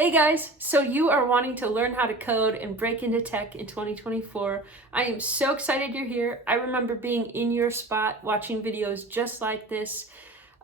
Hey guys, so you are wanting to learn how to code and break into tech in 2024. I am so excited you're here. I remember being in your spot watching videos just like this,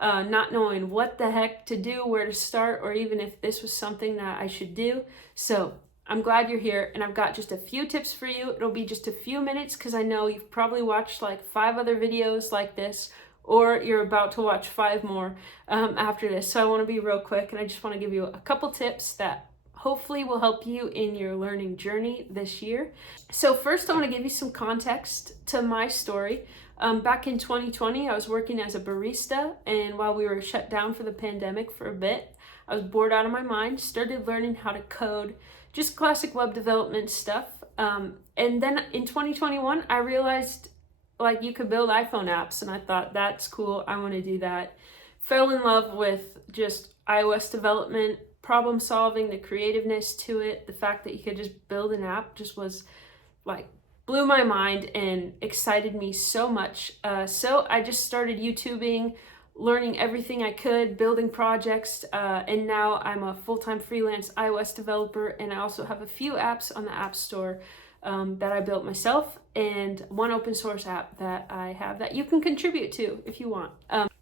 not knowing what the heck to do, where to start, or even if this was something that I should do. So I'm glad you're here, and I've got just a few tips for you. It'll be just a few minutes because I know you've probably watched like 5 other videos like this, or you're about to watch 5 more after this. So I want to be real quick, and I just want to give you a couple tips that hopefully will help you in your learning journey this year. So first, I want to give you some context to my story. Back in 2020, I was working as a barista, and while we were shut down for the pandemic for a bit, I was bored out of my mind, started learning how to code, just classic web development stuff. And then in 2021, I realized like you could build iPhone apps, and I thought that's cool, I want to do that. Fell in love with just iOS development, problem solving, the creativeness to it, the fact that you could just build an app just was like blew my mind and excited me so much. So I just started YouTubing, learning everything I could, building projects, and now I'm a full-time freelance iOS developer, and I also have a few apps on the App Store that I built myself, and one open source app that I have that you can contribute to if you want.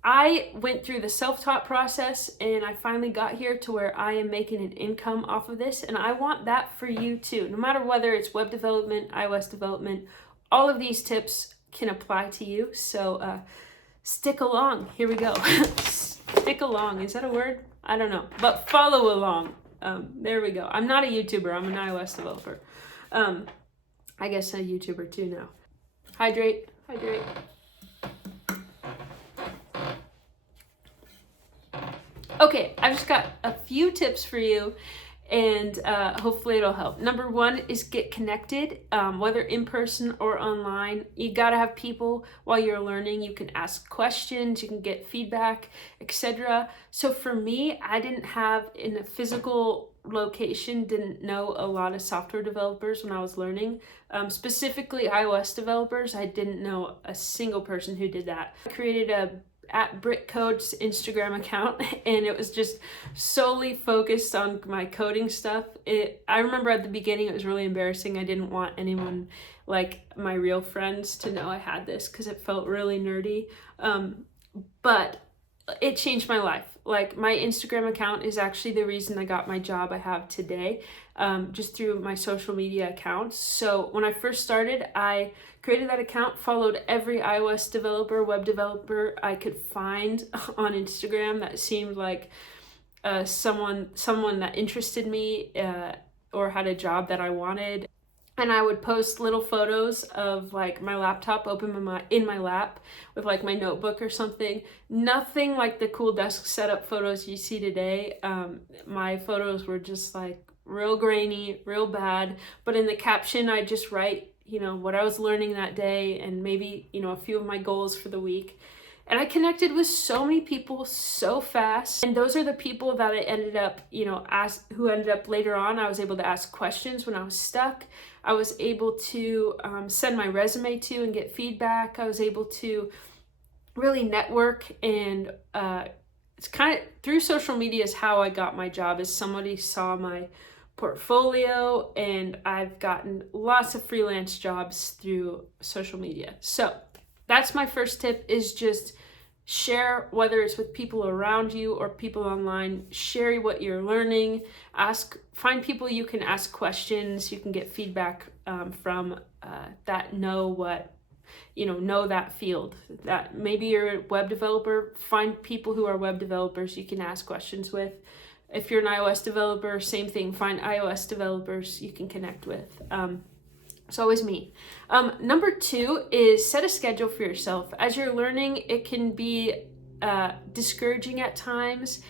I went through the self-taught process, and I finally got here to where I am making an income off of this, and I want that for you too. No matter whether it's web development, iOS development, all of these tips can apply to you. So stick along. Here we go. Stick along. Is that a word? I don't know. But follow along. There we go. I'm not a YouTuber. I'm an iOS developer. I guess a YouTuber too now. Hydrate. Hydrate. Okay, I've just got a few tips for you, and hopefully it'll help. Number 1 is get connected, whether in person or online. You gotta have people while you're learning. You can ask questions, you can get feedback, etc. So for me, I didn't have in a physical location, didn't know a lot of software developers when I was learning. Specifically iOS developers, I didn't know a single person who did that. I created a at BrickCode's Instagram account, and it was just solely focused on my coding stuff. I remember at the beginning it was really embarrassing. I didn't want anyone, like my real friends, to know I had this because it felt really nerdy. But it changed my life. Like my Instagram account is actually the reason I got my job I have today, just through my social media accounts. So when I first started, I created that account, followed every iOS developer, web developer I could find on Instagram that seemed like someone that interested me or had a job that I wanted. And I would post little photos of like my laptop open in my lap with like my notebook or something. Nothing like the cool desk setup photos you see today. My photos were just like real grainy, real bad. But in the caption, I just write, what I was learning that day and maybe, a few of my goals for the week. And I connected with so many people so fast. And those are the people that I ended up, who ended up later on, I was able to ask questions when I was stuck. I was able to send my resume to and get feedback. I was able to really network, and it's kind of through social media is how I got my job, is somebody saw my portfolio, and I've gotten lots of freelance jobs through social media. So that's my first tip, is just share, whether it's with people around you or people online. Share what you're learning. Find people you can ask questions. You can get feedback from that know that field. That maybe you're a web developer. Find people who are web developers you can ask questions with. If you're an iOS developer, same thing. Find iOS developers you can connect with. It's always me. Number 2 is set a schedule for yourself. As you're learning, it can be discouraging at times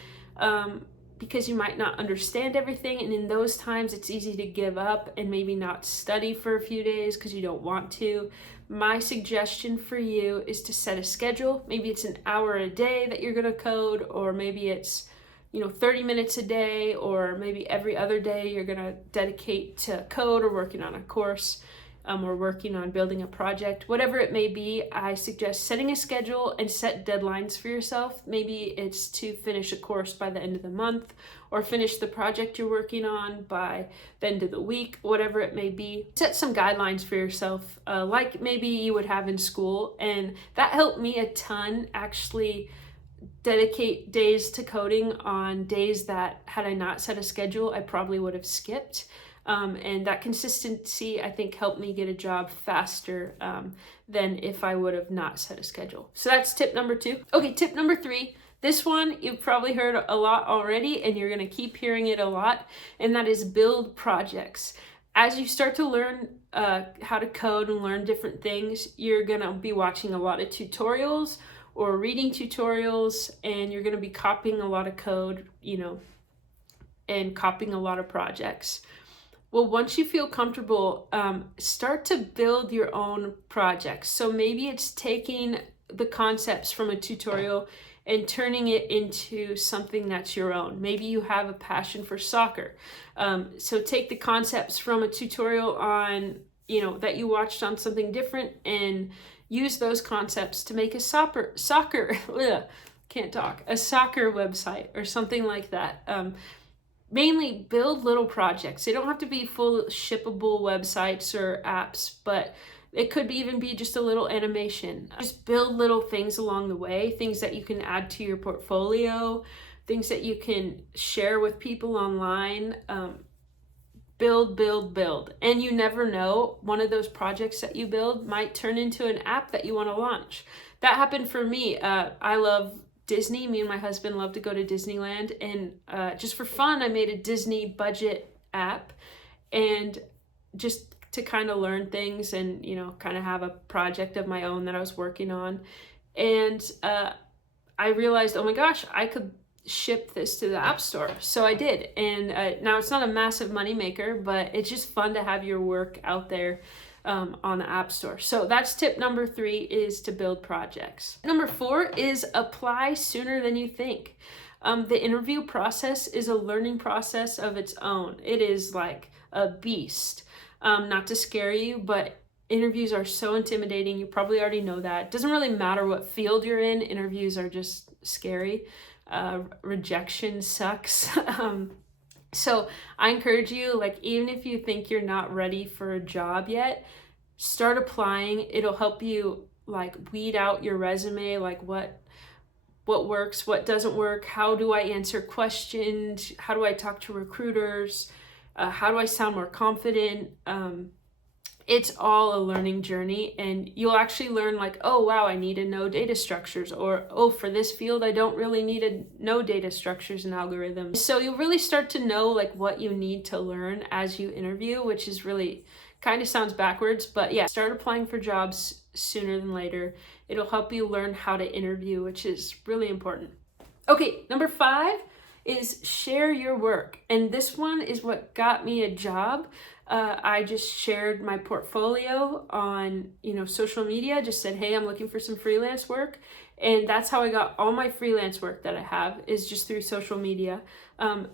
because you might not understand everything. And in those times, it's easy to give up and maybe not study for a few days because you don't want to. My suggestion for you is to set a schedule. Maybe it's an hour a day that you're going to code, or maybe it's 30 minutes a day, or maybe every other day you're going to dedicate to code or working on a course. or working on building a project, whatever it may be, I suggest setting a schedule and set deadlines for yourself. Maybe it's to finish a course by the end of the month, or finish the project you're working on by the end of the week, whatever it may be. Set some guidelines for yourself, like maybe you would have in school, and that helped me a ton. Actually dedicate days to coding on days that, had I not set a schedule, I probably would have skipped. And that consistency, I think, helped me get a job faster than if I would have not set a schedule. So that's tip number 2. Okay, tip number 3. This one you've probably heard a lot already, and you're going to keep hearing it a lot, and that is build projects. As you start to learn how to code and learn different things, you're going to be watching a lot of tutorials or reading tutorials, and you're going to be copying a lot of code, and copying a lot of projects. Well, once you feel comfortable, start to build your own projects. So maybe it's taking the concepts from a tutorial and turning it into something that's your own. Maybe you have a passion for soccer. So take the concepts from a tutorial on, that you watched on something different, and use those concepts to make a soccer website or something like that. Mainly build little projects. They don't have to be full shippable websites or apps, but it could even be just a little animation. Just build little things along the way, things that you can add to your portfolio, things that you can share with people online. Build. And you never know, one of those projects that you build might turn into an app that you want to launch. That happened for me. I love Disney. Me and my husband love to go to Disneyland, and just for fun, I made a Disney budget app, and just to kind of learn things and, kind of have a project of my own that I was working on. And I realized, oh my gosh, I could ship this to the App Store. So I did. And now it's not a massive moneymaker, but it's just fun to have your work out there on the App Store. So that's tip number 3, is to build projects. Number 4 is apply sooner than you think. The interview process is a learning process of its own. It is like a beast. Not to scare you, but interviews are so intimidating. You probably already know that. It doesn't really matter what field you're in. Interviews are just scary. Rejection sucks. So I encourage you, even if you think you're not ready for a job yet, start applying. It'll help you weed out your resume, what works, what doesn't work, how do I answer questions, how do I talk to recruiters, how do I sound more confident. It's all a learning journey, and you'll actually learn oh wow, I need to know data structures, or oh, for this field I don't really need to know data structures and algorithms. So you'll really start to know what you need to learn as you interview, which is really kind of sounds backwards, but yeah, start applying for jobs sooner than later. It'll help you learn how to interview, which is really important. Okay, number 5 is share your work, and this one is what got me a job. I just shared my portfolio on, social media, just said, hey, I'm looking for some freelance work. And that's how I got all my freelance work that I have, is just through social media.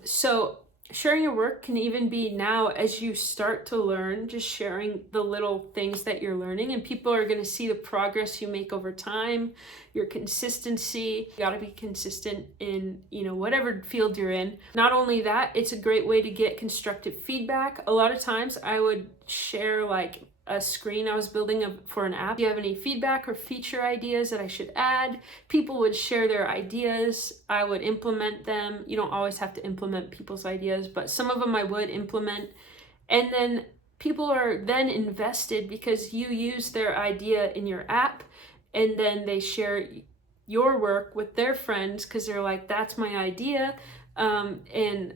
So sharing your work can even be now, as you start to learn, just sharing the little things that you're learning, and people are going to see the progress you make over time, your consistency. You got to be consistent in, whatever field you're in. Not only that, it's a great way to get constructive feedback. A lot of times I would share a screen I was building for an app. Do you have any feedback or feature ideas that I should add? People would share their ideas. I would implement them. You don't always have to implement people's ideas, but some of them I would implement. And then people are then invested because you use their idea in your app, and then they share your work with their friends because they're like, that's my idea. And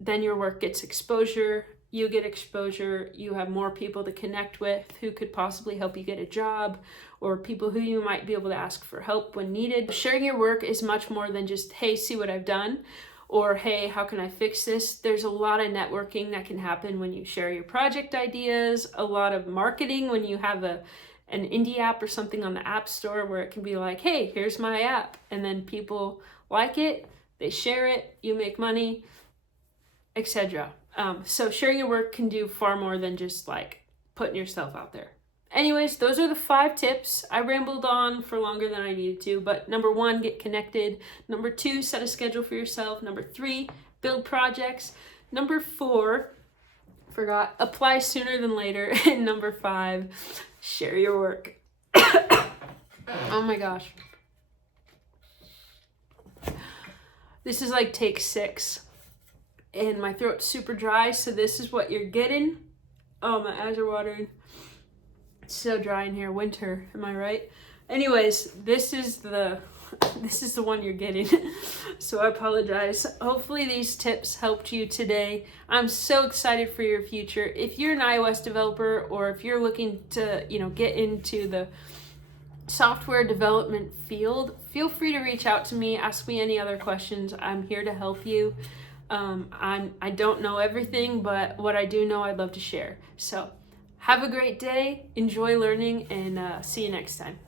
then your work gets exposure. You get exposure, you have more people to connect with who could possibly help you get a job, or people who you might be able to ask for help when needed. Sharing your work is much more than just, hey, see what I've done, or hey, how can I fix this? There's a lot of networking that can happen when you share your project ideas, a lot of marketing when you have an indie app or something on the App Store, where it can be like, hey, here's my app, and then people like it, they share it, you make money, etc. So sharing your work can do far more than just putting yourself out there. Anyways, those are the 5 tips. I rambled on for longer than I needed to, but number 1, get connected. Number 2, set a schedule for yourself. Number 3, build projects. Number 4, apply sooner than later. And number 5, share your work. Oh my gosh. This is like take 6. And my throat's super dry, so this is what you're getting. Oh, my eyes are watering. It's so dry in here. Winter, am I right? Anyways, this is the one you're getting. So I apologize. Hopefully these tips helped you today. I'm so excited for your future. If you're an iOS developer, or if you're looking to, get into the software development field, feel free to reach out to me. Ask me any other questions. I'm here to help you. I don't know everything, but what I do know, I'd love to share. So have a great day, enjoy learning, and see you next time.